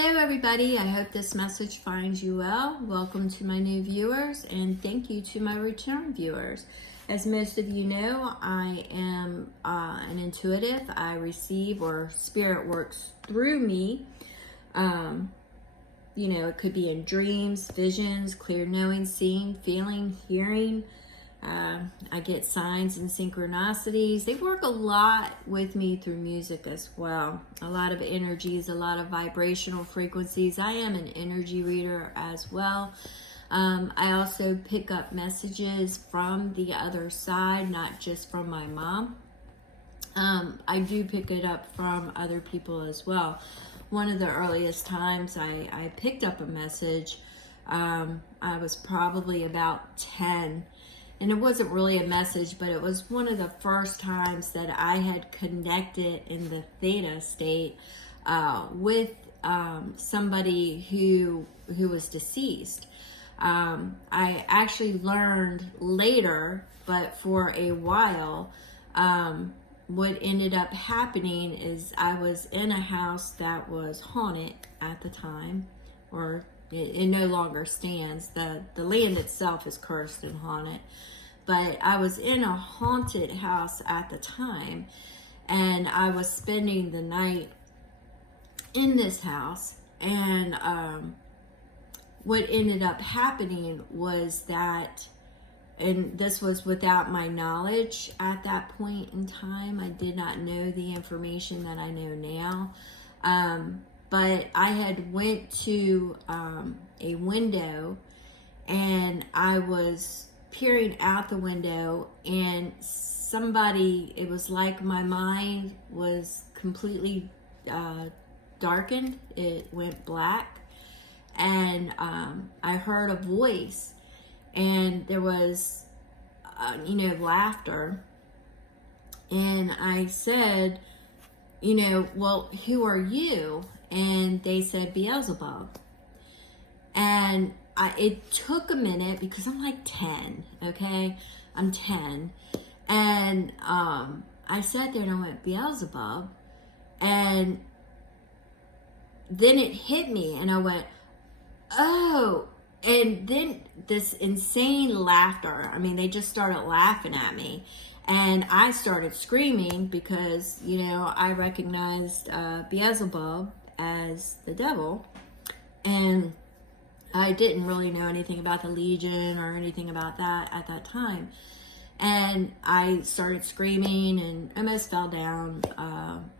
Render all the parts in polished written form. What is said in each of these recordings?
Hello everybody, I hope this message finds you well. Welcome to my new viewers and thank you to my return viewers. As most of you know, I am an intuitive. I receive, or spirit works through me. It could be in dreams, visions, clear knowing, seeing, feeling, hearing. I get signs and synchronicities. They work a lot with me through music as well. A lot of energies, a lot of vibrational frequencies. I am an energy reader as well. I also pick up messages from the other side, not just from my mom. I do pick it up from other people as well. One of the earliest times I picked up a message, I was probably about 10. And it wasn't really a message, but it was one of the first times that I had connected in the theta state with somebody who was deceased. I actually learned later, but for a while, what ended up happening is I was in a house that was haunted at the time, or it no longer stands. The land itself is cursed and haunted. But I was in a haunted house at the time, and I was spending the night in this house. And what ended up happening was that, and this was without my knowledge at that point in time, I did not know the information that I know now. But I had went to a window, and I was peering out the window, and somebody, it was like my mind was completely darkened. It went black, and I heard a voice, and there was laughter, and I said, well, who are you? And they said Beelzebub. And it took a minute because I'm like 10, okay? I'm 10. And I sat there and I went, Beelzebub. And then it hit me and I went, oh. And then this insane laughter. I mean, they just started laughing at me. And I started screaming because, I recognized Beelzebub as the devil. And I didn't really know anything about the Legion or anything about that at that time. And I started screaming and almost fell down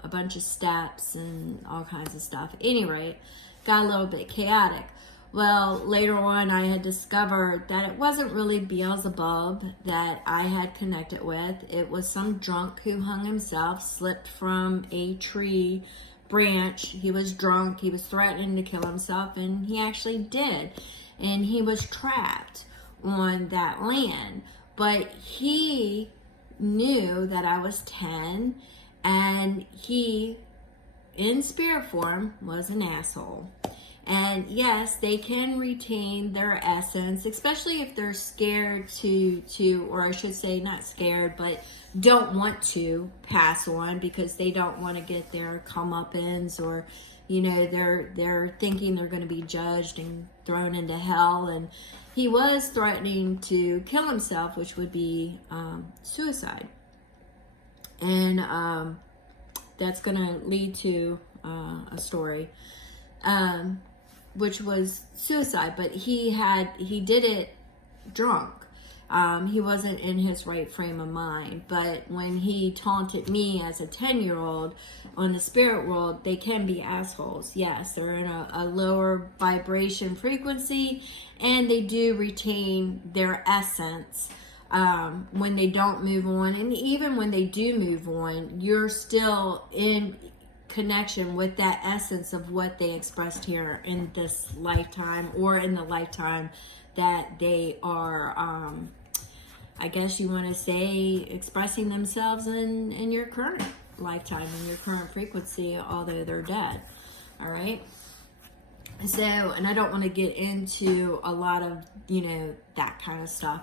a bunch of steps and all kinds of stuff. Anyway, got a little bit chaotic. Well, later on, I had discovered that it wasn't really Beelzebub that I had connected with. It was some drunk who hung himself, slipped from a tree branch. He was drunk. He was threatening to kill himself, and he actually did. And he was trapped on that land. But he knew that I was 10, and he, in spirit form, was an asshole. And yes, they can retain their essence, especially if they're scared or I should say not scared, but don't want to pass on because they don't want to get their comeuppance, or, they're thinking they're going to be judged and thrown into hell. And he was threatening to kill himself, which would be suicide. And that's going to lead to a story. Which was suicide, but he did it drunk. He wasn't in his right frame of mind. But when he taunted me as a 10-year-old on the spirit world, they can be assholes. Yes, they're in a lower vibration frequency, and they do retain their essence when they don't move on. And even when they do move on, you're still in connection with that essence of what they expressed here in this lifetime, or in the lifetime that they are, I guess you want to say, expressing themselves in your current lifetime, in your current frequency, although they're dead. All right. So, and I don't want to get into a lot of, that kind of stuff,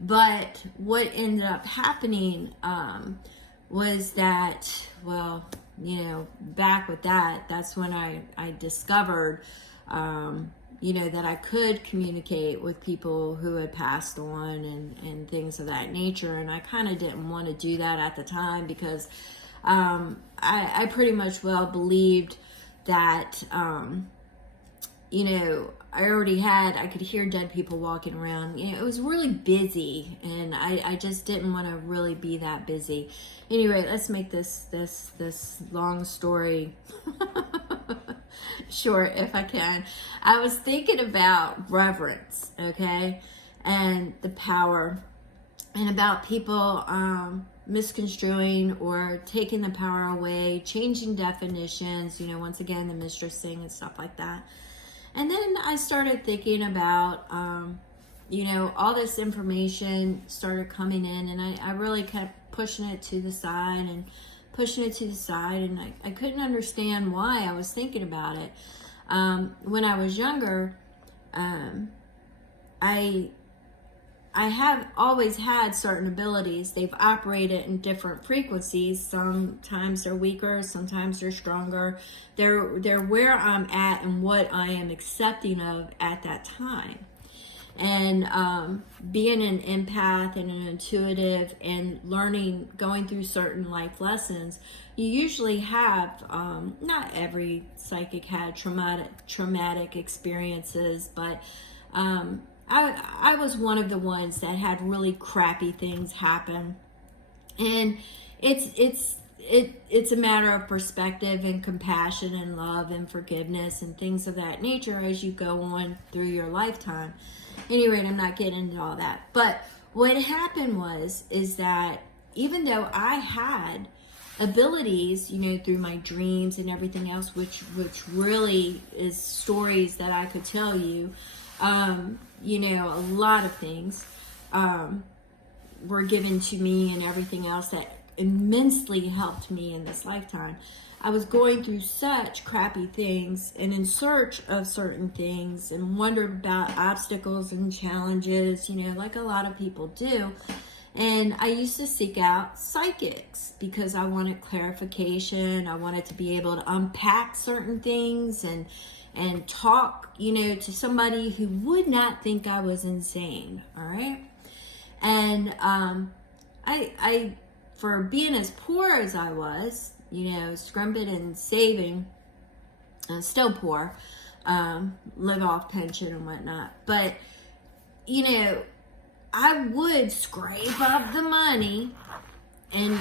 but what ended up happening, was that, well, back with that, that's when I discovered, that I could communicate with people who had passed on and things of that nature. And I kind of didn't want to do that at the time because I pretty much believed that, I could hear dead people walking around. It was really busy, and I just didn't want to really be that busy. Anyway, let's make this long story short if I can. I was thinking about reverence, okay, and the power, and about people misconstruing or taking the power away, changing definitions, once again, the mistress thing and stuff like that. And then I started thinking about, all this information started coming in, and I really kept pushing it to the side, and I couldn't understand why I was thinking about it. When I was younger, I have always had certain abilities. They've operated in different frequencies. Sometimes they're weaker, sometimes they're stronger. They're where I'm at and what I am accepting of at that time. And being an empath and an intuitive and learning, going through certain life lessons, you usually have, not every psychic had traumatic experiences, but I was one of the ones that had really crappy things happen. And it's a matter of perspective and compassion and love and forgiveness and things of that nature as you go on through your lifetime. Anyway, I'm not getting into all that. But what happened is that even though I had abilities, through my dreams and everything else, which really is stories that I could tell you, a lot of things were given to me and everything else that immensely helped me in this lifetime. I was going through such crappy things and in search of certain things and wondered about obstacles and challenges, like a lot of people do. And I used to seek out psychics because I wanted clarification. I wanted to be able to unpack certain things and talk, to somebody who would not think I was insane. All right. And I for being as poor as I was, scrimping and saving, still poor, live off pension and whatnot. But, I would scrape up the money and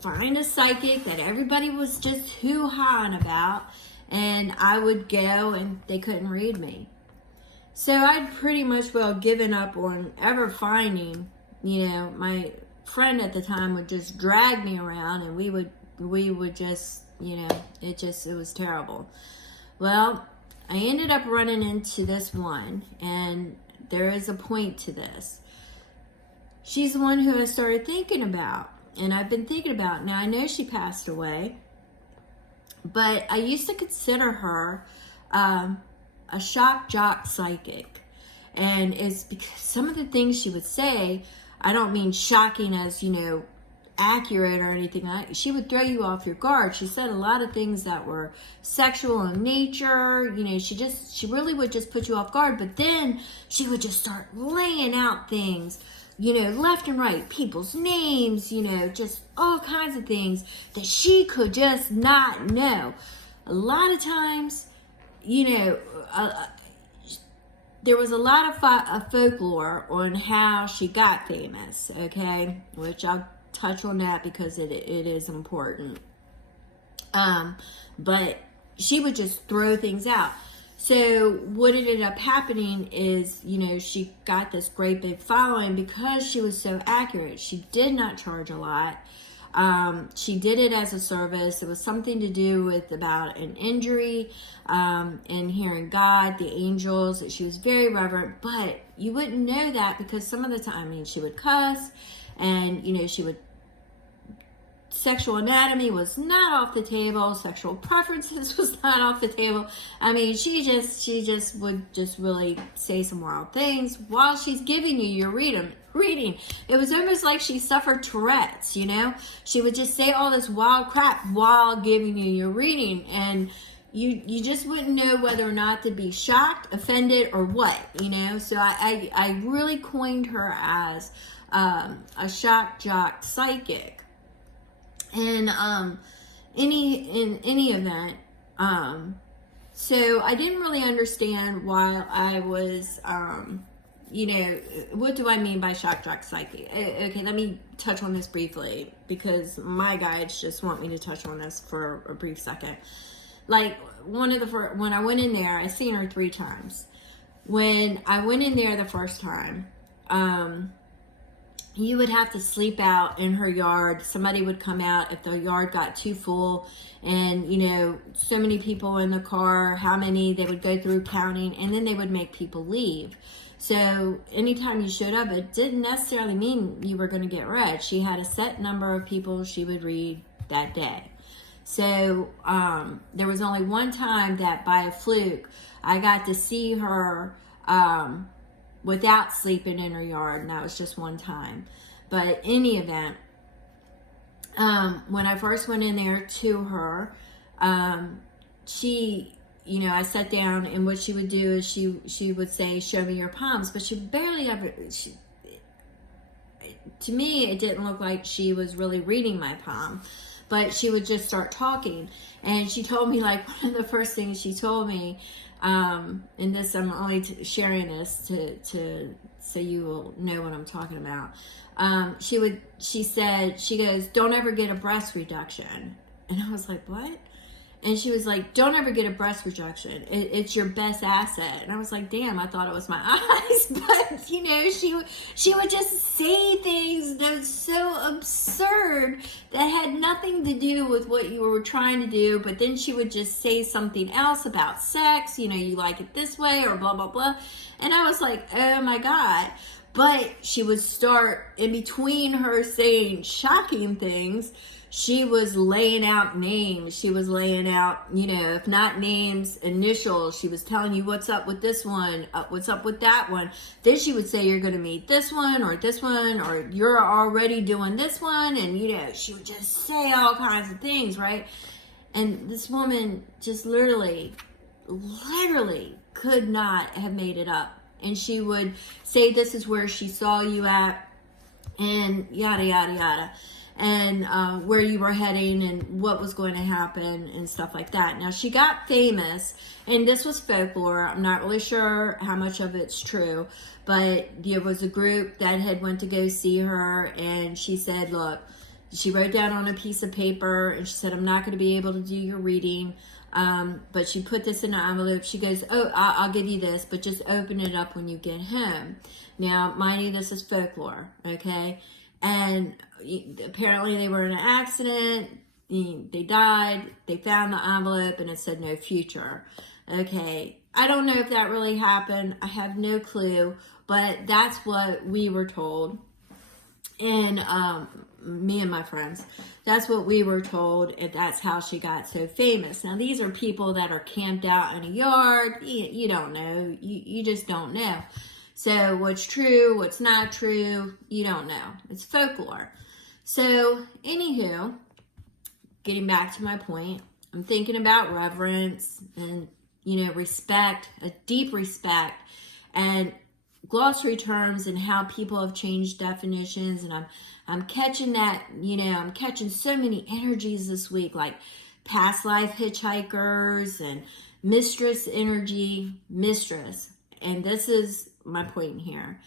find a psychic that everybody was just hoo-hawing about, and I would go and they couldn't read me. So I'd pretty much given up on ever finding, my friend at the time would just drag me around, and we would just, it was terrible. Well, I ended up running into this one, and there is a point to this. She's the one who I started thinking about, and I've been thinking about. Now, I know she passed away, but I used to consider her a shock jock psychic. And it's because some of the things she would say, I don't mean shocking as, accurate or anything. She would throw you off your guard. She said a lot of things that were sexual in nature. She really would just put you off guard. But then she would just start laying out things, left and right, people's names, just all kinds of things that she could just not know. A lot of times, there was a lot of folklore on how she got famous, okay? Which I'll touch on that because it is important. But she would just throw things out. So what ended up happening is, she got this great big following because she was so accurate. She did not charge a lot. She did it as a service. It was something to do with about an injury, and hearing God, the angels. She was very reverent, but you wouldn't know that because some of the time, she would cuss, and, she would sexual anatomy was not off the table. Sexual preferences was not off the table. I mean, she just would just really say some wild things while she's giving you your reading. It was almost like she suffered Tourette's, you know? She would just say all this wild crap while giving you your reading, and you just wouldn't know whether or not to be shocked, offended, or what, you know? So I really coined her as a shock jock psychic. And in any event, so I didn't really understand why I was, you know, what do I mean by shock jock psychic? Okay, let me touch on this briefly, because my guides just want me to touch on this for a brief second. Like, when I went in there, I seen her 3 times. When I went in there the first time, you would have to sleep out in her yard. Somebody would come out if the yard got too full, and, you know, so many people in the car, how many, they would go through counting, and then they would make people leave. So anytime you showed up, it didn't necessarily mean you were going to get read. She had a set number of people she would read that day. So there was only one time that by a fluke I got to see her without sleeping in her yard, and that was just one time. But in any event, when I first went in there to her, she, you know, I sat down, and what she would do is she would say, "Show me your palms," but she barely ever, to me, it didn't look like she was really reading my palm. But she would just start talking. And she told me, like, one of the first things she told me, and this, I'm only sharing this to so you will know what I'm talking about. She goes, "Don't ever get a breast reduction." And I was like, "What?" And she was like, "Don't ever get a breast reduction. It's your best asset." And I was like, damn, I thought it was my eyes. But, you know, she would just say things that was so absurd that had nothing to do with what you were trying to do. But then she would just say something else about sex. You know, you like it this way, or blah, blah, blah. And I was like, oh my God. But she would start, in between her saying shocking things, she was laying out names. She was laying out, you know, if not names, initials. She was telling you what's up with this one, what's up with that one. Then she would say, you're going to meet this one, or you're already doing this one. And, you know, she would just say all kinds of things, right? And this woman just literally could not have made it up. And she would say, this is where she saw you at, and yada, yada, yada. And where you were heading and what was going to happen and stuff like that. Now, she got famous, and this was folklore. I'm not really sure how much of it's true, but there was a group that had went to go see her, and she said, look, she wrote down on a piece of paper, and she said, I'm not going to be able to do your reading, but she put this in an envelope. She goes, oh, I'll give you this, but just open it up when you get home. Now, mind you, this is folklore, okay? And apparently they were in an accident, they died, they found the envelope, and it said no future. Okay, I don't know if that really happened. I have no clue, but that's what we were told. And me and my friends, that's what we were told, and that's how she got so famous. Now, these are people that are camped out in a yard. You don't know. You just don't know. So what's true, what's not true, you don't know. It's folklore. So, anywho, getting back to my point, I'm thinking about reverence and, you know, respect, a deep respect, and glossary terms and how people have changed definitions. And I'm catching that, you know, I'm catching so many energies this week, like past life hitchhikers and mistress energy, mistress. And this is my point here.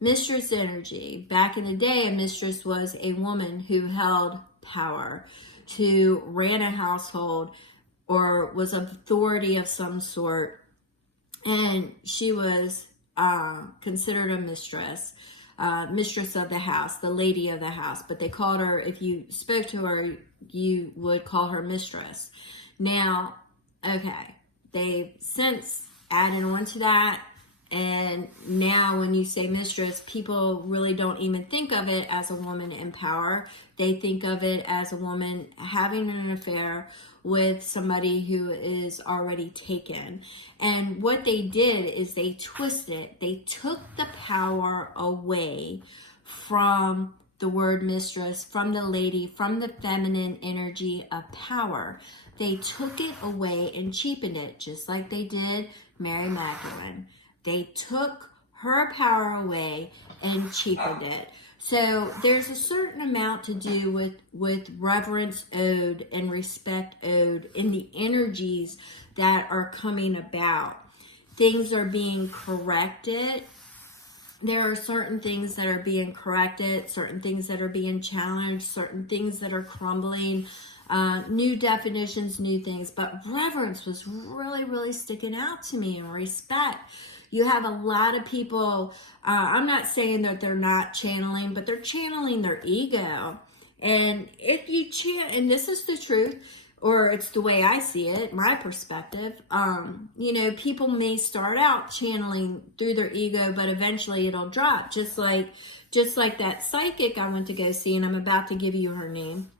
Mistress energy. Back in the day, a mistress was a woman who held power, who ran a household or was of authority of some sort. And she was considered a mistress, mistress of the house, the lady of the house. But they called her, if you spoke to her, you would call her mistress. Now, okay, they've since added on to that And now when you say mistress, people really don't even think of it as a woman in power. They think of it as a woman having an affair with somebody who is already taken. And what they did is they twisted it. They took the power away from the word mistress, from the lady, from the feminine energy of power. They took it away and cheapened it, just like they did Mary Magdalene. They took her power away and cheapened it. So there's a certain amount to do with reverence owed and respect owed in the energies that are coming about. Things are being corrected. There are certain things that are being corrected, certain things that are being challenged, certain things that are crumbling, new definitions, new things. But reverence was really, really sticking out to me, and respect. You have a lot of people, I'm not saying that they're not channeling, but they're channeling their ego. And if you chant, and this is the truth, or it's the way I see it, my perspective, people may start out channeling through their ego, but eventually it'll drop. Just like that psychic I went to go see, and I'm about to give you her name.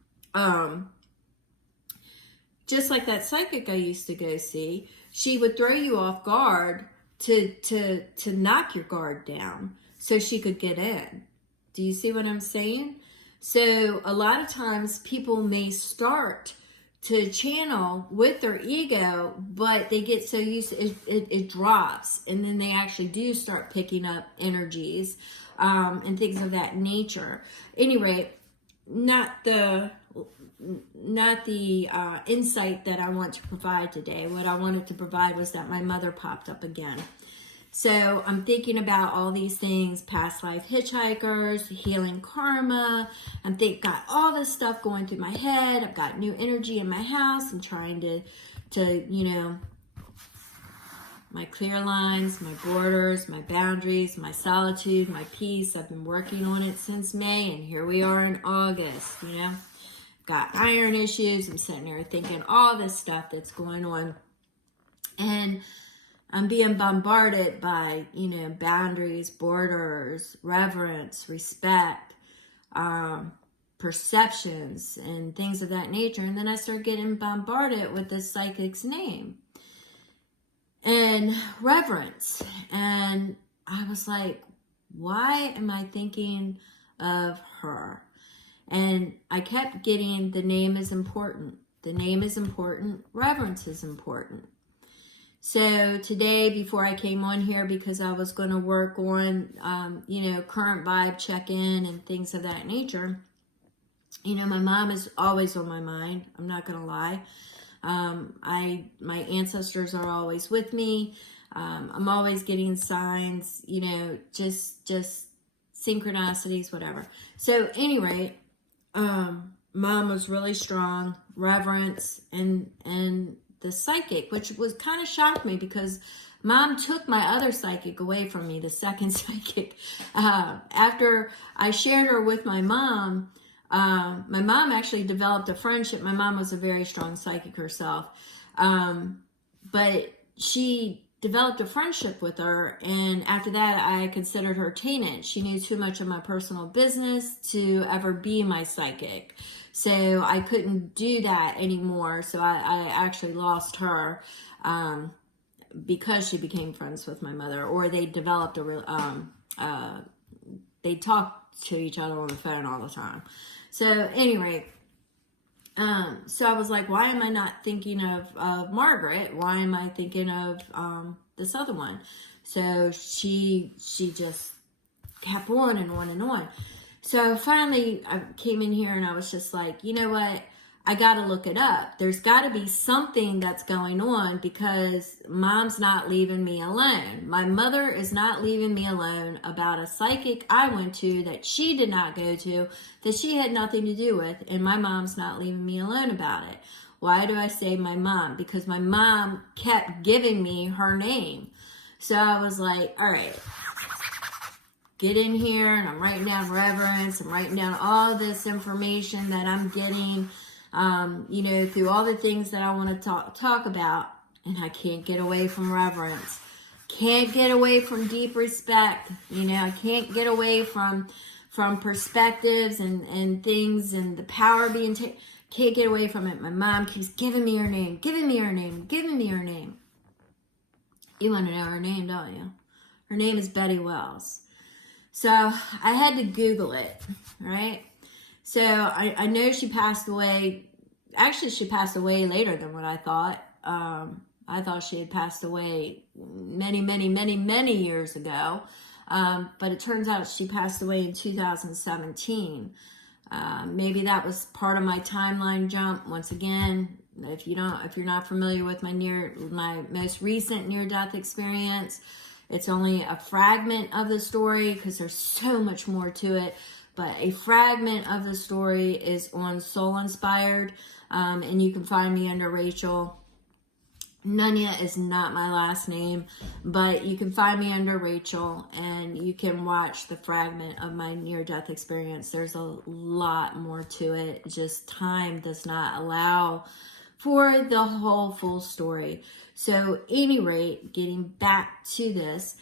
Just like that psychic I used to go see, she would throw you off guard to knock your guard down so she could get in. Do you see what I'm saying? So a lot of times people may start to channel with their ego, but they get so used to it drops, and then they actually do start picking up energies and things of that nature. Anyway, not the insight that I want to provide today. What I wanted to provide was that my mother popped up again. So I'm thinking about all these things, past life hitchhikers, healing karma. Got all this stuff going through my head. I've got new energy in my house. I'm trying to my clear lines, my borders, my boundaries, my solitude, my peace. I've been working on it since May, and here we are in August, Got iron issues. I'm sitting there thinking all this stuff that's going on. And I'm being bombarded by, boundaries, borders, reverence, respect, perceptions, and things of that nature. And then I start getting bombarded with this psychic's name and reverence. And I was like, why am I thinking of her? And I kept getting, the name is important. The name is important. Reverence is important. So today, before I came on here, because I was going to work on, current vibe check-in and things of that nature, my mom is always on my mind. I'm not going to lie. My ancestors are always with me. I'm always getting signs, just synchronicities, whatever. So anyway, mom was really strong, reverence, and the psychic, which was kind of shocked me because mom took my other psychic away from me, the second psychic. After I shared her with my mom actually developed a friendship. My mom was a very strong psychic herself. But she developed a friendship with her, and after that I considered her tainted. She knew too much of my personal business to ever be my psychic, so I couldn't do that anymore. So I actually lost her because she became friends with my mother, or they developed a real they talked to each other on the phone all the time. So anyway, so I was like, why am I not thinking of Margaret? Why am I thinking of this other one? So she just kept on and on and on. So finally I came in here and I was just like, you know what? I got to look it up. There's got to be something that's going on, because mom's not leaving me alone. My mother is not leaving me alone about a psychic I went to that she did not go to, that she had nothing to do with, and my mom's not leaving me alone about it. Why do I say my mom? Because my mom kept giving me her name. So I was like, all right, get in here, and I'm writing down reverence. I'm writing down all this information that I'm getting, through all the things that I want to talk about, and I can't get away from reverence. can't get away from deep respect. You know, I can't get away from perspectives and things and the power being taken. Can't get away from it. My mom keeps giving me her name, giving me her name, giving me her name. You want to know her name, don't you? Her name is Betty Wells. So I had to Google it, right? So I know she passed away. Actually, she passed away later than what I thought. I thought she had passed away many, many, many, many years ago. But it turns out she passed away in 2017. Maybe that was part of my timeline jump. Once again, if you're not familiar with my most recent near-death experience, it's only a fragment of the story because there's so much more to it. But a fragment of the story is on Soul Inspired, and you can find me under Rachel. Nunya is not my last name, but you can find me under Rachel, and you can watch the fragment of my near-death experience. There's a lot more to it. Just time does not allow for the whole full story. So, any rate, getting back to this,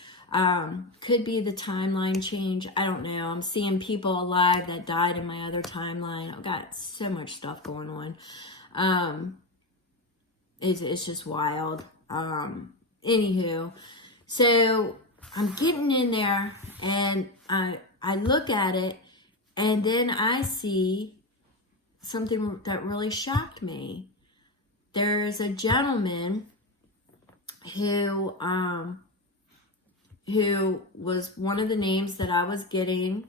could be the timeline change. I don't know. I'm seeing people alive that died in my other timeline. I've got so much stuff going on. It's just wild. Anywho, so I'm getting in there and I look at it, and then I see something that really shocked me. There's a gentleman who was one of the names that I was getting,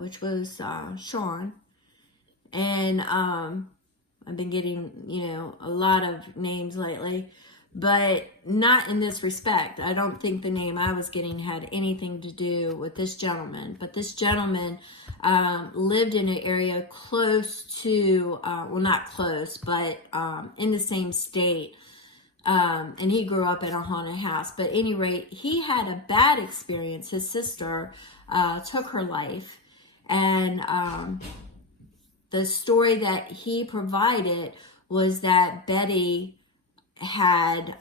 which was Sean, and I've been getting, a lot of names lately, but not in this respect. I don't think the name I was getting had anything to do with this gentleman, but this gentleman lived in an area close to, well, not close, but in the same state, and he grew up in a haunted house. But at any rate, he had a bad experience. His sister took her life, and the story that he provided was that Betty had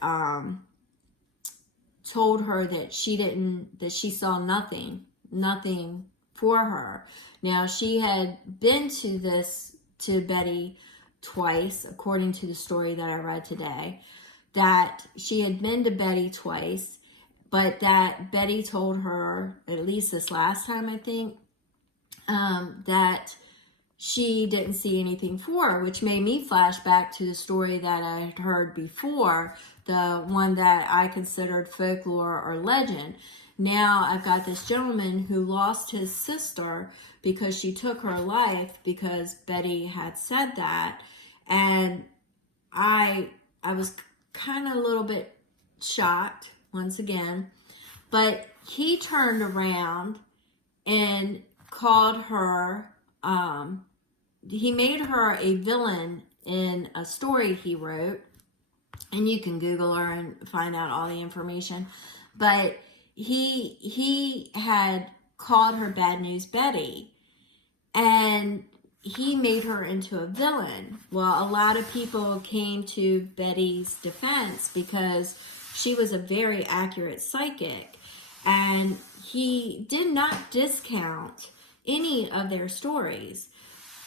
told her that she saw nothing for her. Now, she had been to Betty twice, according to the story that I read today, that she had been to Betty twice, but that Betty told her, at least this last time, I think, that she didn't see anything for her, which made me flash back to the story that I had heard before, the one that I considered folklore or legend. Now I've got this gentleman who lost his sister because she took her life because Betty had said that, and I was kind of a little bit shocked once again, but he turned around and called her, he made her a villain in a story he wrote, and you can Google her and find out all the information, but he had called her Bad News Betty, and he made her into a villain. Well, a lot of people came to Betty's defense because she was a very accurate psychic, and he did not discount any of their stories,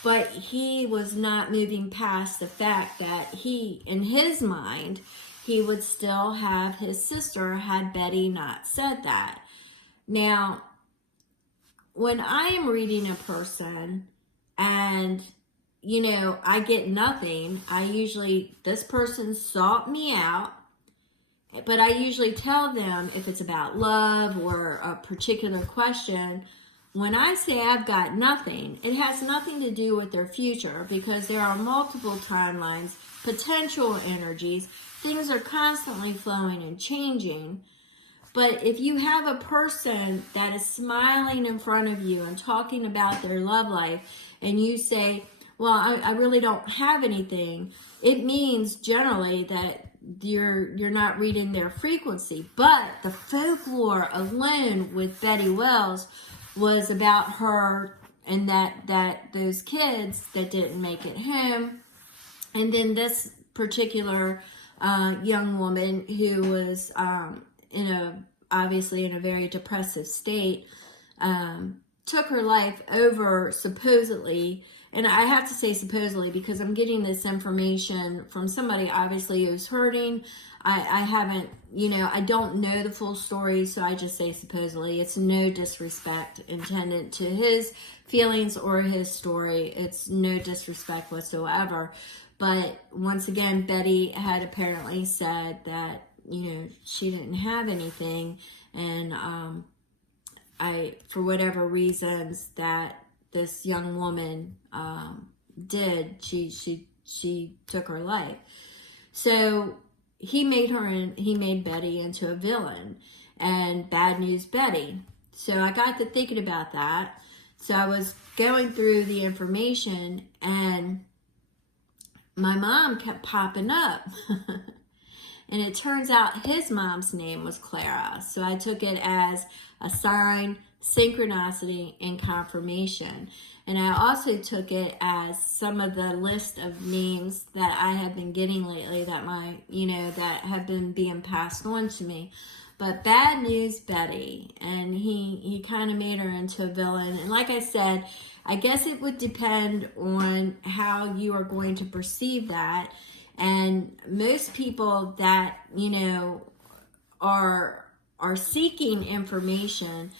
but he was not moving past the fact that he, in his mind, he would still have his sister had Betty not said that. Now, when I am reading a person and, I get nothing, this person sought me out, but I usually tell them if it's about love or a particular question. When I say I've got nothing, it has nothing to do with their future, because there are multiple timelines, potential energies, things are constantly flowing and changing. But if you have a person that is smiling in front of you and talking about their love life, and you say, well, I really don't have anything, it means generally that you're not reading their frequency. But the folklore alone with Betty Wells was about her and that those kids that didn't make it home, and then this particular young woman who was obviously in a very depressive state, took her life over supposedly. And I have to say supposedly because I'm getting this information from somebody obviously who's hurting. I haven't, I don't know the full story, so I just say supposedly. It's no disrespect intended to his feelings or his story. It's no disrespect whatsoever. But once again, Betty had apparently said that, she didn't have anything. And for whatever reasons that this young woman did, she took her life. So he made Betty into a villain, and Bad News Betty. So I got to thinking about that. So I was going through the information, and my mom kept popping up. And it turns out his mom's name was Clara. So I took it as a sign, synchronicity, and confirmation. And I also took it as some of the list of names that I have been getting lately that that have been being passed on to me. But Bad News Betty, and he kind of made her into a villain. And like I said, I guess it would depend on how you are going to perceive that. And most people that, are seeking information,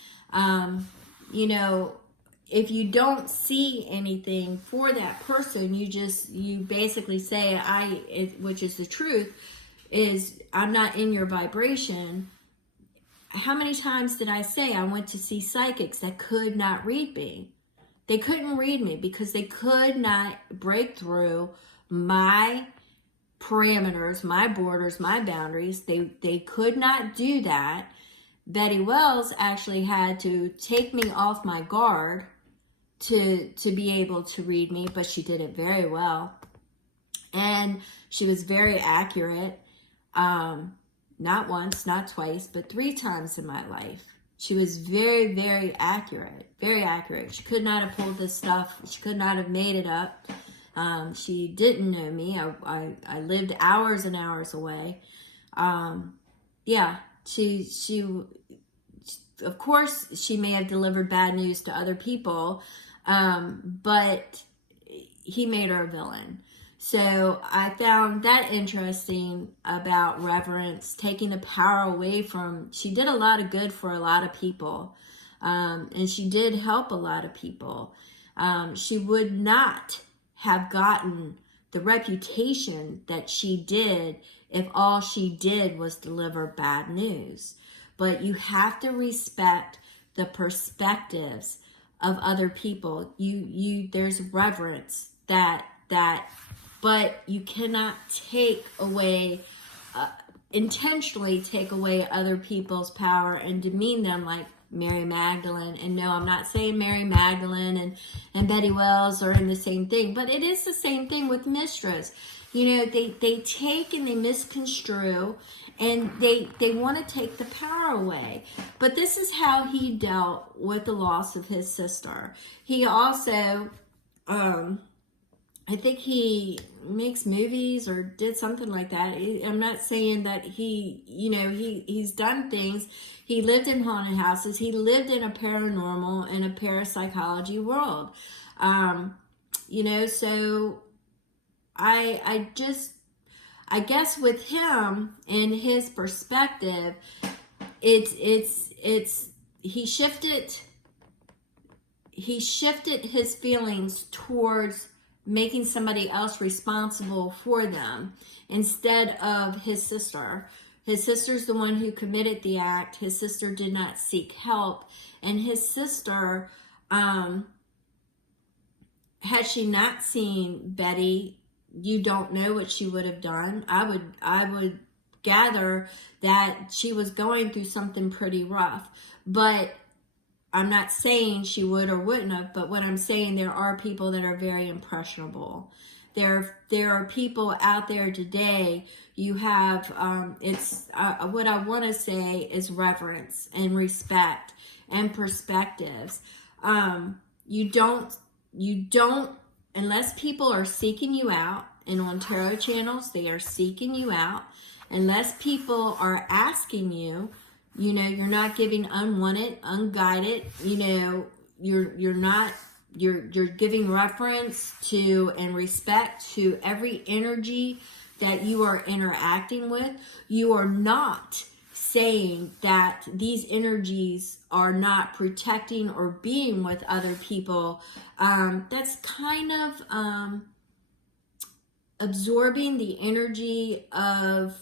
if you don't see anything for that person, you basically say, which is the truth, is I'm not in your vibration. How many times did I say I went to see psychics that could not read me? They couldn't read me because they could not break through my parameters, my borders, my boundaries. They could not do that. Betty Wells actually had to take me off my guard to be able to read me, but she did it very well. And she was very accurate. Not once, not twice, but 3 times in my life. She was very, very accurate. Very accurate. She could not have pulled this stuff. She could not have made it up. She didn't know me. I lived hours and hours away. She of course, she may have delivered bad news to other people, but he made her a villain. So I found that interesting about reverence, taking the power away from, she did a lot of good for a lot of people. And she did help a lot of people. She would not have gotten the reputation that she did if all she did was deliver bad news. But you have to respect the perspectives of other people. There's reverence but you cannot take away, intentionally take away other people's power and demean them like Mary Magdalene. And no, I'm not saying Mary Magdalene and Betty Wells are in the same thing, but it is the same thing with Mistress. They take and they misconstrue, and they want to take the power away. But this is how he dealt with the loss of his sister. He also, I think he makes movies or did something like that. I'm not saying that he's done things. He lived in haunted houses. He lived in a paranormal and a parapsychology world. So I guess with him and his perspective, he shifted his feelings towards making somebody else responsible for them instead of his sister. His sister's the one who committed the act. His sister did not seek help. And his sister, had she not seen Betty, you don't know what she would have done. I would gather that she was going through something pretty rough. But I'm not saying she would or wouldn't have, but what I'm saying, there are people that are very impressionable. There are people out there today. You have, what I want to say is reverence and respect and perspectives. You don't, unless people are seeking you out, and on tarot channels, they are seeking you out, unless people are asking you, you know, you're not giving unwanted, unguided, you know, you're giving reference to and respect to every energy that you are interacting with. You are not saying that these energies are not protecting or being with other people. That's kind of absorbing the energy of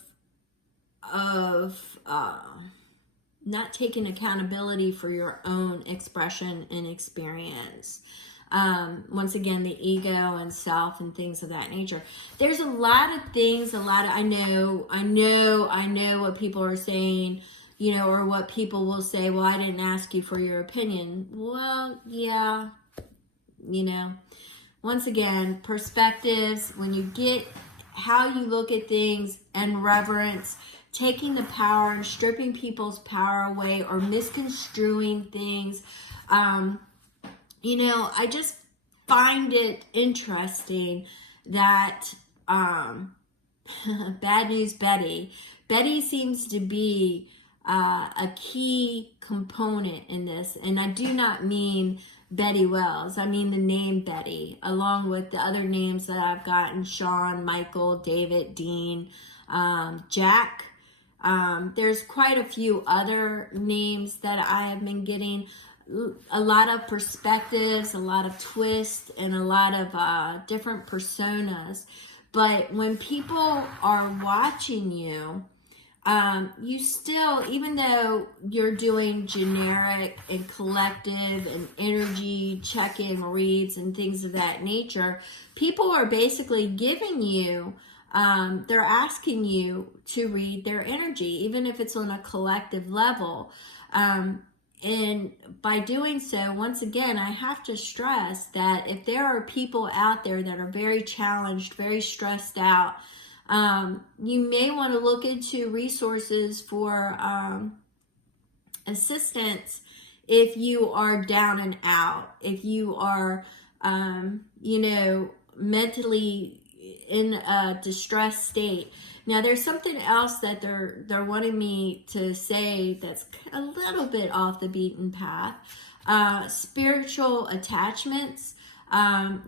not taking accountability for your own expression and experience. Once again, the ego and self and things of that nature. There's a lot of things, I know what people are saying, you know, or what people will say, well, I didn't ask you for your opinion. Well, yeah, you know, once again, perspectives, when you get how you look at things and reverence, taking the power and stripping people's power away or misconstruing things, you know, I just find it interesting that Bad News Betty seems to be a key component in this. And I do not mean Betty Wells. I mean the name Betty, along with the other names that I've gotten: Sean, Michael, David, Dean, Jack. There's quite a few other names that I have been getting. A lot of perspectives, a lot of twists, and a lot of different personas. But when people are watching you, you still, even though you're doing generic and collective and energy checking reads and things of that nature, people are basically giving you, they're asking you to read their energy, even if it's on a collective level. And by doing so, once again, I have to stress that if there are people out there that are very challenged, very stressed out, you may want to look into resources for assistance if you are down and out, if you are, you know, mentally in a distressed state. Now, there's something else that they're wanting me to say that's a little bit off the beaten path. Spiritual attachments.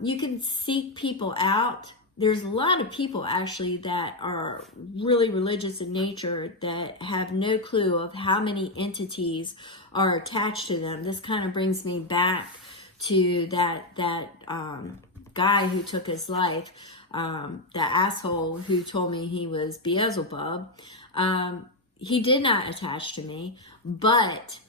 You can seek people out. There's a lot of people actually that are really religious in nature that have no clue of how many entities are attached to them. This kind of brings me back to that guy who took his life. The asshole who told me he was Beelzebub. He did not attach to me, but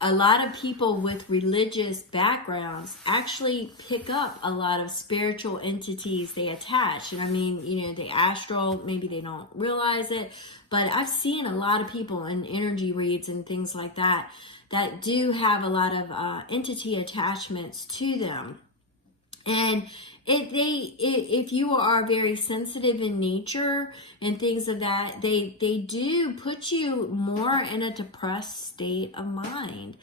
a lot of people with religious backgrounds actually pick up a lot of spiritual entities they attach. And I mean, you know, the astral, maybe they don't realize it, but I've seen a lot of people in energy reads and things like that that do have a lot of entity attachments to them. And if you are very sensitive in nature and things of that, they do put you more in a depressed state of mind.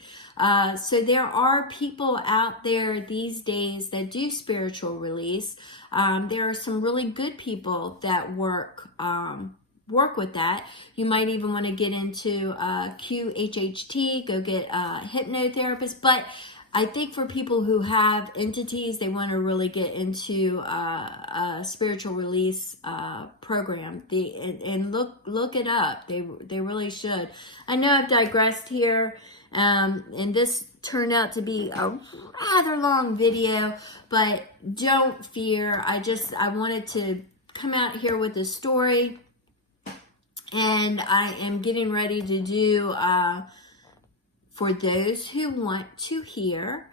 So there are people out there these days that do spiritual release. There are some really good people that work with that. You might even want to get into QHHT, go get a hypnotherapist. But I think for people who have entities, they want to really get into a spiritual release program. And look it up. They really should. I know I've digressed here, and this turned out to be a rather long video, but don't fear. I wanted to come out here with a story, and I am getting ready to do. For those who want to hear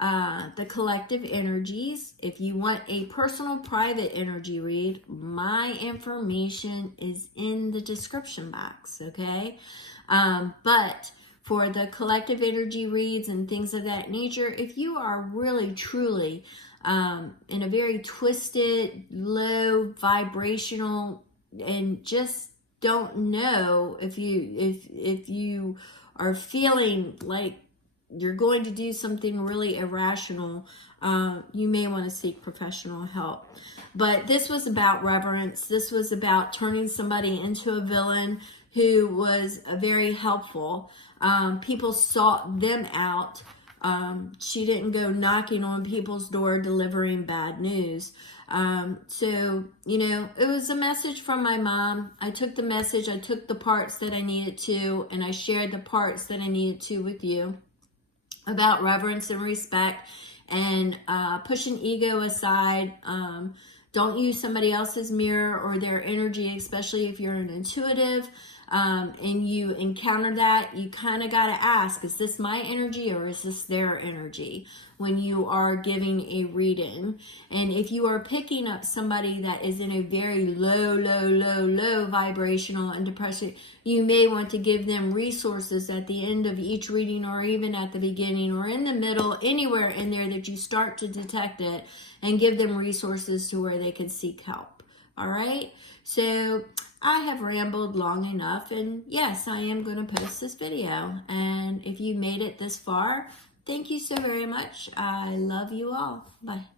the collective energies, if you want a personal private energy read, my information is in the description box, okay? But for the collective energy reads and things of that nature, if you are really, truly in a very twisted, low vibrational, and just don't know if you are feeling like you're going to do something really irrational, you may want to seek professional help. But this was about reverence. This was about turning somebody into a villain who was very helpful. People sought them out. She didn't go knocking on people's door delivering bad news. So, you know, it was a message from my mom. I took the message, I took the parts that I needed to, and I shared the parts that I needed to with you about reverence and respect, and pushing ego aside. Don't use somebody else's mirror or their energy, especially if you're an intuitive. And you encounter that, you kind of got to ask, is this my energy or is this their energy when you are giving a reading? And if you are picking up somebody that is in a very low vibrational and depression, you may want to give them resources at the end of each reading, or even at the beginning or in the middle, anywhere in there that you start to detect it, and give them resources to where they can seek help. All right? So I have rambled long enough, and yes, I am going to post this video. And if you made it this far, thank you so very much. I love you all. Bye.